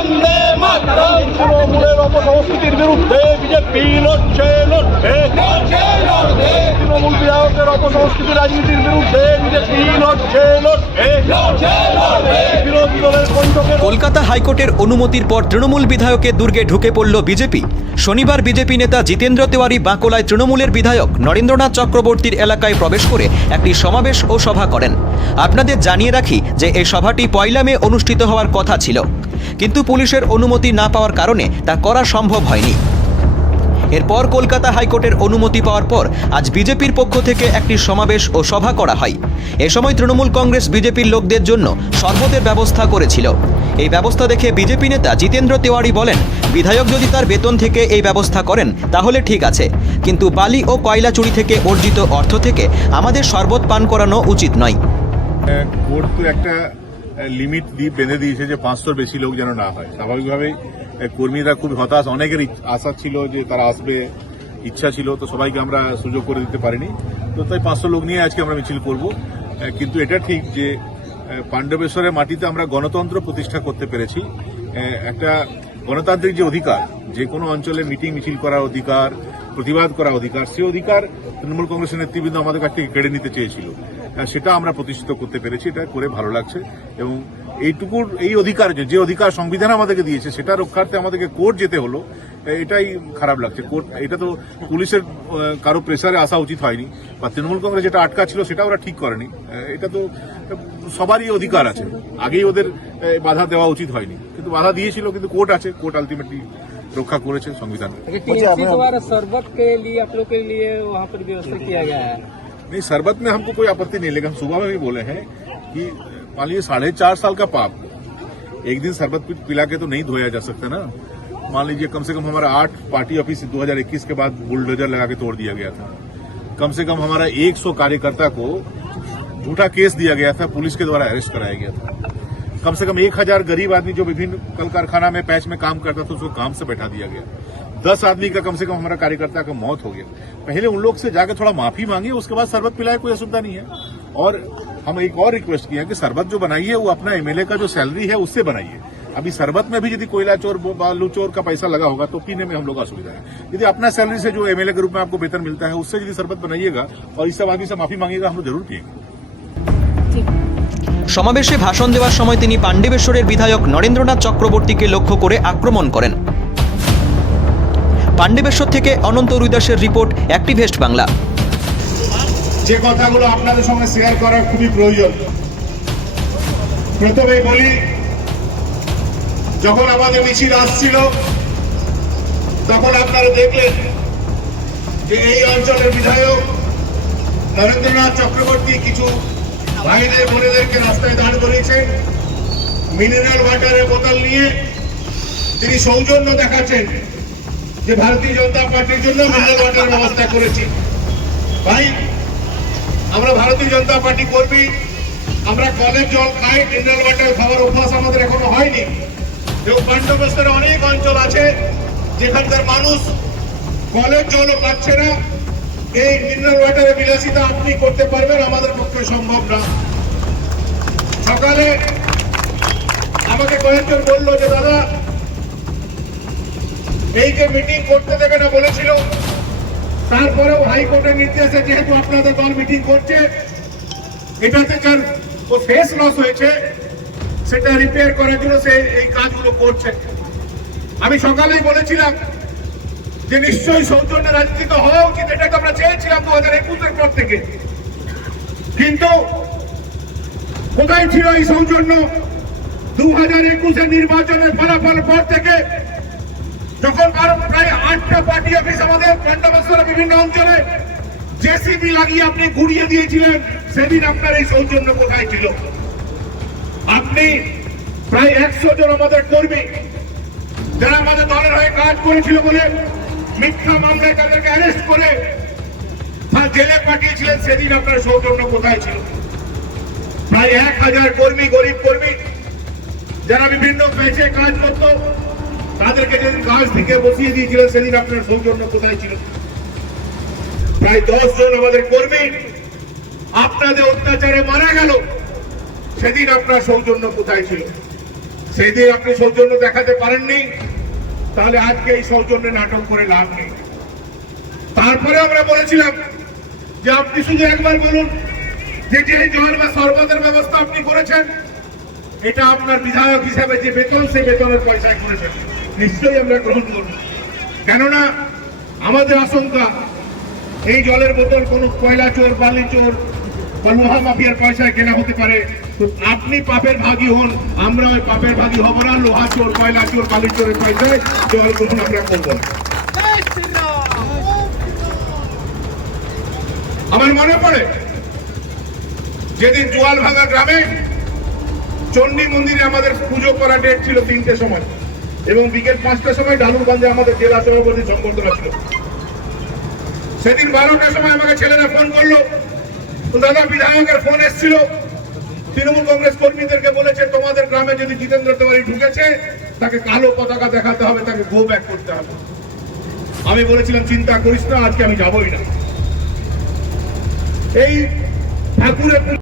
বন্দে মাতরম। তৃণমূলের অপসংস্কৃতির বিরুদ্ধে বিজেপি লড়ছে লড়ছে লড়ছে লড়ছে। তৃণমূল বিধায়কের অপসংস্কৃতি রাজনীতির বিরুদ্ধে বিজেপি লড়ছে লড়ছে লড়ছে লড়ছে। বিরোধী দলের কণ্ঠকে কলকাতা হাইকোর্টের অনুমতির পর তৃণমূল বিধায়কের দুর্গে ঢুকে পড়ল বিজেপি। শনিবার বিজেপি নেতা জিতেন্দ্র তেওয়ারি বাঁকুড়ায় তৃণমূলের বিধায়ক নরেন্দ্রনাথ চক্রবর্তীর এলাকায় প্রবেশ করে একটি সমাবেশ ও সভা করেন। আপনাদের জানিয়ে রাখি যে এই সভাটি 1 মে অনুষ্ঠিত হওয়ার কথা ছিল, কিন্তু পুলিশের অনুমতি না পাওয়ার কারণে তা করা সম্ভব হয়নি। এরপর কলকাতা হাইকোর্টের অনুমতি পাওয়ার পর আজ বিজেপির পক্ষ থেকে একটি সমাবেশ ও সভা করা হয়। এ সময় তৃণমূল কংগ্রেস বিজেপির লোকদের জন্য শরবতের ব্যবস্থা করেছিল। এই ব্যবস্থা দেখে বিজেপি নেতা জিতেন্দ্র তেওয়ারি বলেন, বিধায়ক যদি তার বেতন থেকে এই ব্যবস্থা করেন তাহলে ঠিক আছে, কিন্তু বালি ও কয়লা চুরি থেকে অর্জিত অর্থ থেকে আমাদের শরবত পান করানো উচিত নয়। কোর্ট তো একটা লিমিট বেঁধে দিয়েছে যে 500-র বেশি লোক যেন না হয়। স্বাভাবিকভাবেই কর্মীরা খুব হতাশ, অনেকের আশা ছিল যে তারা আসবে, ইচ্ছা ছিল, তো সবাইকে আমরা সুযোগ করে দিতে পারিনি। তো তাই 500 লোক নিয়ে আজকে আমরা মিছিল করব। কিন্তু এটা ঠিক যে পাণ্ডবেশ্বরের মাটিতে আমরা গণতন্ত্র প্রতিষ্ঠা করতে পেরেছি। একটা গণতান্ত্রিক যে অধিকার, যে কোনো অঞ্চলে মিটিং মিছিল করার অধিকার, প্রতিবাদ করার অধিকার, সেই অধিকার তৃণমূল কংগ্রেসের নেতৃবৃন্দ আমাদের কাছ থেকে কেড়ে নিতে চেয়েছিল। সেটা আমরা প্রতিষ্ঠিত করতে পেরেছি, এটা করে ভালো লাগছে। এবং এইটুকুর এই অধিকার, যে অধিকার সংবিধান আমাদেরকে দিয়েছে, সেটা রক্ষার্থে আমাদেরকে কোর্ট যেতে হলো, এটাই খারাপ লাগছে। কোর্ট, এটা তো পুলিশের কারো প্রেসারে আসা উচিত হয়নি, বা তৃণমূল কংগ্রেস যেটা আটকা ছিল সেটা ওরা ঠিক করেনি। এটা তো সবারই অধিকার আছে, আগেই ওদের বাধা দেওয়া উচিত হয়নি, কিন্তু বাধা দিয়েছিল, কিন্তু কোর্ট আছে, কোর্ট আলটিমেটলি रखा संविधान। शरबत के लिए आप लोग के लिए वहाँ पर व्यवस्था किया गया है? नहीं, शरबत में हमको कोई आपत्ति नहीं, लेकिन हम सुबह में भी बोले हैं कि मान लीजिए 4.5 साल का पाप एक दिन शरबत पिला के तो नहीं धोया जा सकता ना। मान लीजिए कम से कम हमारा 8 पार्टी ऑफिस 2021 के बाद बुलडोजर लगा के तोड़ दिया गया था। कम से कम हमारा 100 कार्यकर्ता को झूठा केस दिया गया था, पुलिस के द्वारा अरेस्ट कराया गया था। कम से कम 1000 गरीब आदमी जो विभिन्न कल कारखाना में पैच में काम करता था, उसको काम से बैठा दिया गया। 10 आदमी का कम से कम हमारा कार्यकर्ता का मौत हो गया। पहले उन लोग से जाकर थोड़ा माफी मांगे, उसके बाद शरबत पिलाए, कोई असुविधा नहीं है। और हम एक और रिक्वेस्ट किया कि शरबत जो बनाई है वो अपना एमएलए का जो सैलरी है उससे बनाइए। अभी शरबत में भी यदि कोयला चोर, बालू चोर का पैसा लगा होगा तो पीने में हम लोग असुविधा है। यदि अपना सैलरी से जो एमएलए के रूप में आपको वेतन मिलता है उससे यदि शरबत बनाइएगा और इस सब आदमी से माफी मांगेगा, हम लोग जरूर पिएंगे। সমাবেশে ভাষণ দেওয়ার সময় তিনি পাণ্ডবেশ্বরের বিধায়ক নরেন্দ্রনাথ চক্রবর্তীকে লক্ষ্য করে আক্রমণ করেন। পাণ্ডবেশ্বর থেকে অনন্ত রুইদাসের রিপোর্ট, অ্যাক্টিভেস্ট বাংলা। যে কথাগুলো আপনাদের সঙ্গে শেয়ার করা খুবই প্রয়োজন। প্রথমেই বলি, যখন আমাদের মিছিল আসছিল তখন আপনারা দেখলেন যে এই অঞ্চলের বিধায়ক নরেন্দ্রনাথ চক্রবর্তী কিছু ভাইদের বোনেদেরকে রাস্তায় দাঁড় করিয়েছেন, মিনারেল ওয়াটারের বোতল নিয়ে তিনি সৌজন্য দেখাচ্ছেন যে ভারতীয় জনতা পার্টির জন্য মিনারেল ওয়াটারের ব্যবস্থা করেছি। ভাই, আমরা ভারতীয় জনতা পার্টি কর্মী, আমরা কলের জল খাই, মিনারেল ওয়াটার খাওয়ার অভ্যাস আমাদের এখনো হয়নি। এবং পাণ্ডবেশ্বরে অনেক অঞ্চল আছে যেখানকার মানুষ কলের জলও পাচ্ছে না। এই মিনারেল ওয়াটারের বিলাসিতা আপনি করতে পারবেন, আমাদের পক্ষে সম্ভব না। সকালে আমাকে কয়েকজন বললো যে দাদা, এই যে মিটিং করতে দেবে না বলেছিল, তারপরেও হাইকোর্টের নির্দেশে যেহেতু আপনাদের দল মিটিং করছে, এটাতে যার ও ফেস লস হয়েছে সেটা রিপেয়ার করার জন্য সে এই কাজগুলো করছে। আমি সকালেই বলেছিলাম যে নিশ্চয়ই সৌজন্যের রাজনীতি হওয়া উচিত, এটা তো আমরা চেয়েছিলাম 2021-এর পর থেকে। কিন্তু কোথায় ছিল এই সৌজন্য? 2021-এর নির্বাচনের ফলাফল পর থেকে, যখন প্রায় 8টা পার্টি অফিস আমাদের পাণ্ডবেশ্বরের বিভিন্ন অঞ্চলে জেসিবি লাগিয়ে আপনি ঘুরিয়ে দিয়েছিলেন, সেদিন আপনার এই সৌজন্য কোথায় ছিল? আপনি প্রায় 100 জন আমাদের কর্মী যারা আমাদের দলের হয়ে কাজ করেছিল বলে মিথ্যা মামলায় তাদেরকে অ্যারেস্ট করে জেলে পাঠিয়েছিলেন, সেদিন আপনার সৌজন্য কোথায় ছিল? প্রায় 1000 কর্মী, গরিব কর্মী যারা বিভিন্ন পেশে কাজ করত, তাদেরকে যেদিন কাজ থেকে বসিয়ে দিয়েছিলেন, সেদিন আপনার সৌজন্য কোথায় ছিল? প্রায় 10 জন আমাদের কর্মী আপনাদের অত্যাচারে মারা গেল, সেদিন আপনার সৌজন্য কোথায় ছিল? সেই দিন আপনি সৌজন্য দেখাতে পারেননি, তাহলে আজকে এই সৌজন্য নাটক করে লাভ নেই। তারপরে আমরা বলেছিলাম যে আপনি শুধু একবার বলুন যে যে জল বা শরবতের ব্যবস্থা আপনি করেছেন, এটা আপনার বিধায়ক হিসাবে যে বেতন, সেই বেতনের পয়সায় করেছেন, নিশ্চয়ই আমরা গ্রহণ করব। কেননা আমাদের আশঙ্কা এই জলের বোতল কোনো কয়লা চোর, বালি চোর বা লোহা মাফিয়ার পয়সায় কেনা হতে পারে। তো আপনি পাপের ভাগী হন, আমরা ওই পাপের ভাগী হব না। লোহা চোর, কয়লা চোর, বালি চোরের পয়সায় জল গ্রহণ আমরা করব না। আমার মনে পড়ে যেদিন জোয়ালভাঙ্গা গ্রামে চণ্ডী মন্দিরে আমাদের পুজো করা ডেট ছিল 3টে সময়, এবং বিকেল 5টার সময় ডালুরগঞ্জে আমাদের জেলা সভাপতি সম্বর্ধনা ছিল। সেদিন 12টার সময় আমাকে ছেলেরা ফোন করলো, তো দাদা বিধায়কের ফোন এসেছিল, তৃণমূল কংগ্রেস কর্মীদেরকে বলেছে তোমাদের গ্রামে যদি জিতেন্দ্র তেওয়ারি ঢুকেছে তাকে কালো পতাকা দেখাতে হবে, তাকে গো ব্যাক করতে হবে। আমি বলেছিলাম চিন্তা করিস না, আজকে আমি যাবই না। এই ঠাকুরের